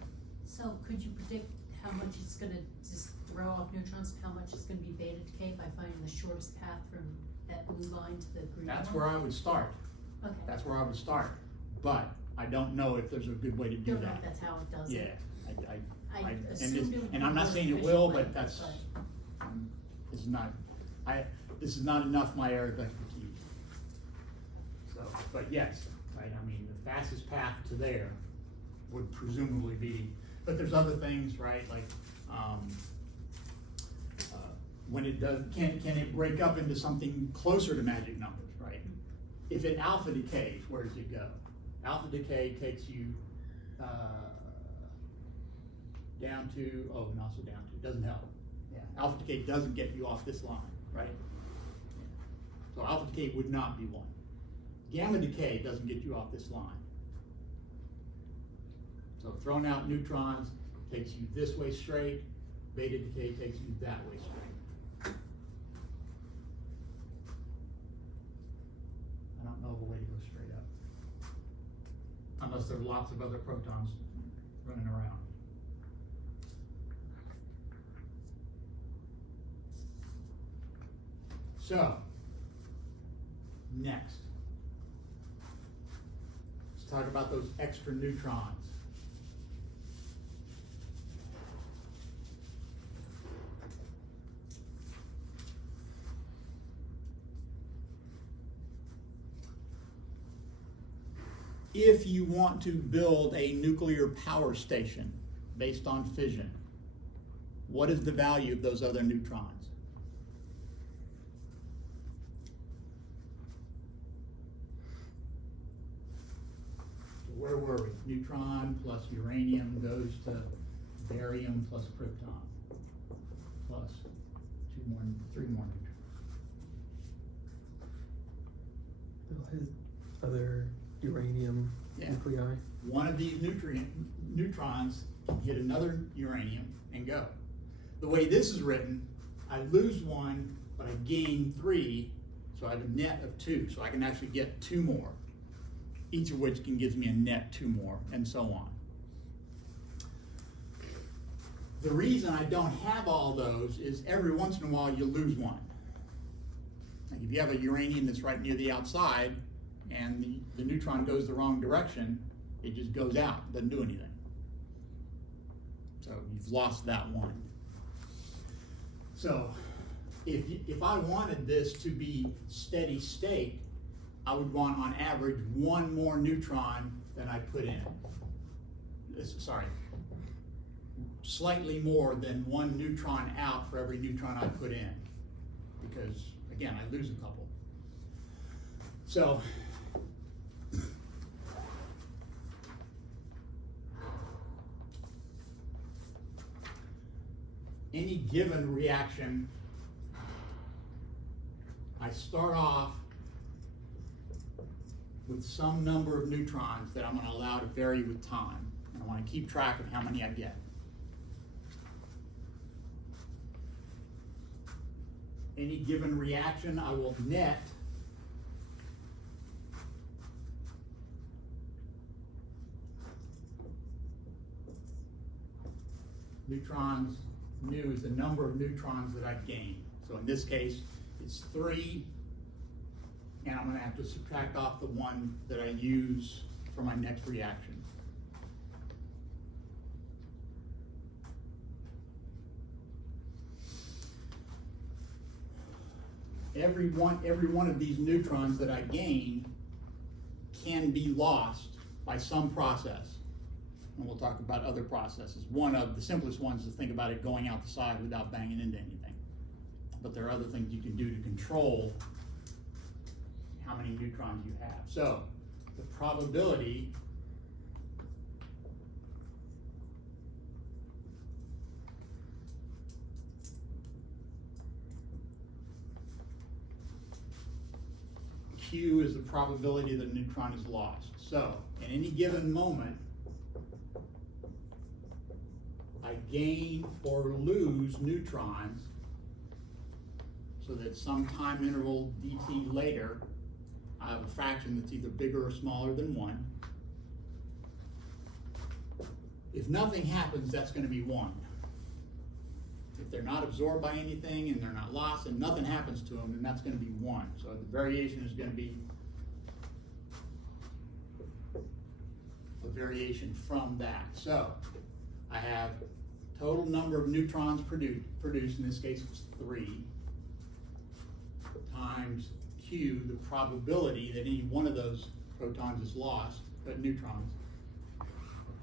So could you predict how much it's gonna just throw off neutrons, how much it's gonna be beta decay by finding the shortest path from that blue line to the green line? That's where I would start. Okay. That's where I would start. But I don't know if there's a good way to do Don't know that. if that's how it does Yeah, it. I assumed and it would and be I'm not more saying it efficient will, way, but this is not enough my area of expertise. So, but yes, right, I mean, the fastest path to there would presumably be, but there's other things, right, like, when it does, can it break up into something closer to magic numbers, right? If it alpha decays, where does it go? Alpha decay takes you down to, oh, and also down to, doesn't help. Yeah, alpha decay doesn't get you off this line, right? Yeah. So alpha decay would not be one. Gamma decay doesn't get you off this line. So throwing out neutrons takes you this way straight, beta decay takes you that way straight. I don't know of a way to go straight up. Unless there are lots of other protons running around. So, next, let's talk about those extra neutrons. If you want to build a nuclear power station based on fission, what is the value of those other neutrons? Where were we? Neutron plus uranium goes to barium plus krypton plus three more neutrons. They'll hit other uranium Yeah. nuclei. One of these neutrons can hit another uranium and go. The way this is written, I lose one, but I gain 3, so I have a net of 2, so I can actually get 2 more, each of which can give me a net 2 more, and so on. The reason I don't have all those is every once in a while you lose one. Like if you have a uranium that's right near the outside, and the neutron goes the wrong direction, it just goes out, doesn't do anything. So you've lost that one. So if I wanted this to be steady state, I would want on average 1 more neutron than I put in. Slightly more than 1 neutron out for every neutron I put in. Because again, I lose a couple. So any given reaction, I start off with some number of neutrons that I'm going to allow to vary with time. And I want to keep track of how many I get. Any given reaction, I will net neutrons. Nu is the number of neutrons that I've gained. So in this case, it's 3, and I'm going to have to subtract off the 1 that I use for my next reaction. Every one of these neutrons that I gain can be lost by some process. And we'll talk about other processes. One of the simplest ones is to think about it going out the side without banging into anything. But there are other things you can do to control how many neutrons you have. So the probability Q is the probability that a neutron is lost. So at any given moment, I gain or lose neutrons so that some time interval dt later, I have a fraction that's either bigger or smaller than 1. If nothing happens, that's going to be 1. If they're not absorbed by anything and they're not lost and nothing happens to them, then that's going to be 1. So the variation is going to be a variation from that. So I have total number of neutrons produced, in this case it's 3, times Q, the probability that any one of those protons is lost, but neutrons.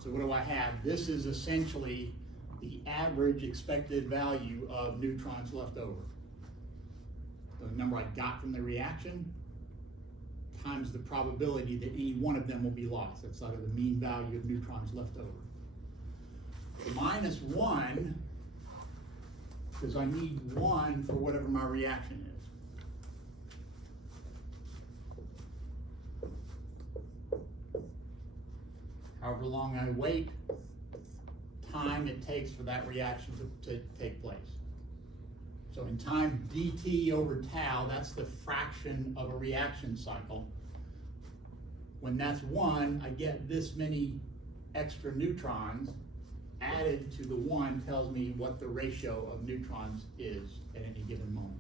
So what do I have? This is essentially the average expected value of neutrons left over. The number I got from the reaction times the probability that any one of them will be lost. That's sort of the mean value of neutrons left over. Minus 1, because I need 1 for whatever my reaction is. However long I wait, time it takes for that reaction to take place. So in time dt over tau, that's the fraction of a reaction cycle. When that's 1, I get this many extra neutrons. Added to the 1 tells me what the ratio of neutrons is at any given moment.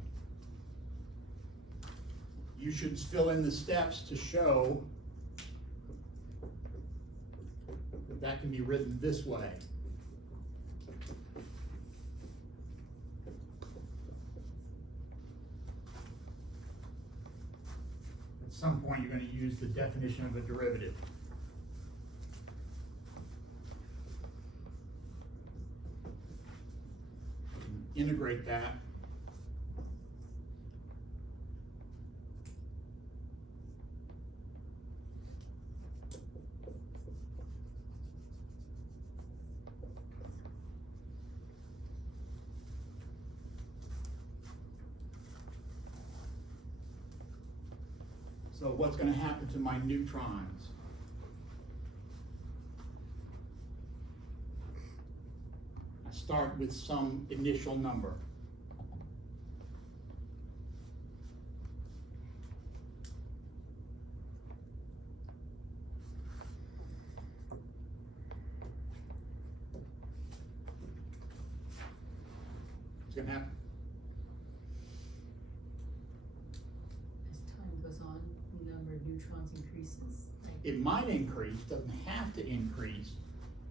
You should fill in the steps to show that that can be written this way. At some point, you're going to use the definition of a derivative. Integrate that. So what's going to happen to my neutrons? I start with some initial number. What's going to happen? As time goes on, the number of neutrons increases. Like, It might increase, doesn't have to increase,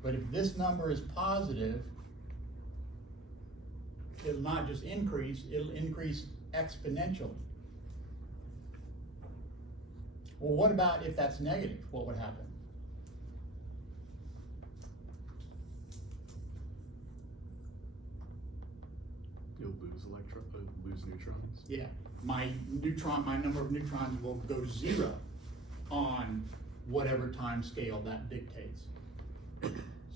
but if this number is positive, it'll not just increase, it'll increase exponentially. Well, what about if that's negative? What would happen? You'll lose neutrons. Yeah, my number of neutrons will go to 0 on whatever time scale that dictates.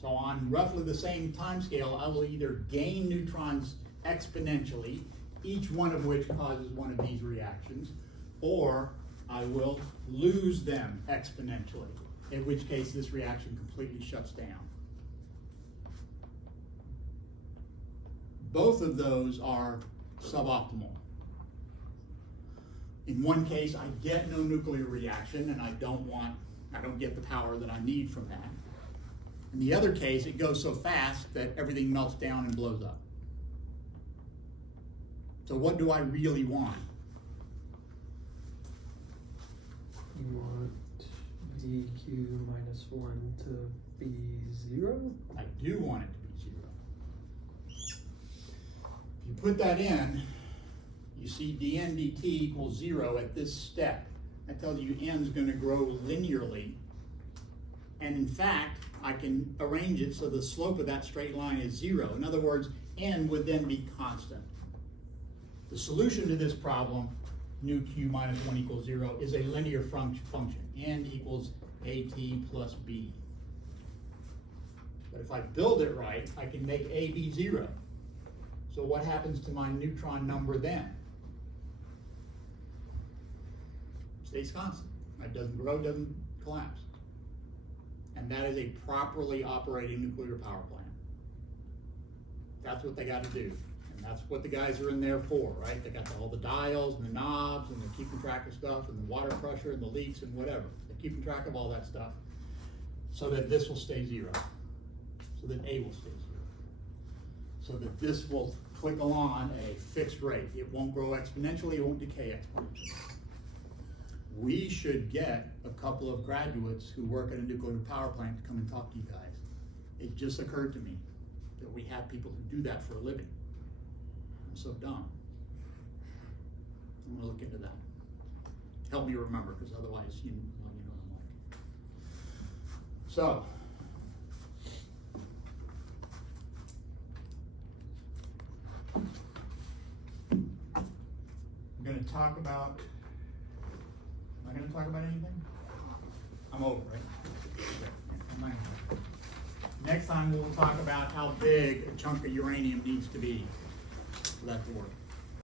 So on roughly the same time scale, I will either gain neutrons exponentially, each one of which causes one of these reactions, or I will lose them exponentially, in which case this reaction completely shuts down. Both of those are suboptimal. In one case, I get no nuclear reaction and I don't get the power that I need from that. In the other case, it goes so fast that everything melts down and blows up. So what do I really want? You want dq minus 1 to be 0? I do want it to be 0. If you put that in, you see dn dt equals 0 at this step. That tells you n is going to grow linearly. And in fact, I can arrange it so the slope of that straight line is 0. In other words, n would then be constant. The solution to this problem, nu q minus 1 equals 0, is a linear function. N equals at plus b. But if I build it right, I can make a be 0. So what happens to my neutron number then? Stays constant. It doesn't grow, doesn't collapse. And that is a properly operating nuclear power plant. That's what they got to do. And that's what the guys are in there for, right? They got all the dials and the knobs, and they're keeping track of stuff, and the water pressure and the leaks and whatever. They're keeping track of all that stuff so that this will stay 0. So that A will stay 0. So that this will click along at a fixed rate. It won't grow exponentially, it won't decay exponentially. We should get a couple of graduates who work at a nuclear power plant to come and talk to you guys. It just occurred to me that we have people who do that for a living. I'm so dumb. I'm gonna look into that. Help me remember, because otherwise you know what I'm like. So, I'm gonna talk about, am I going to talk about anything? I'm over, right? Next time we'll talk about how big a chunk of uranium needs to be for that to work.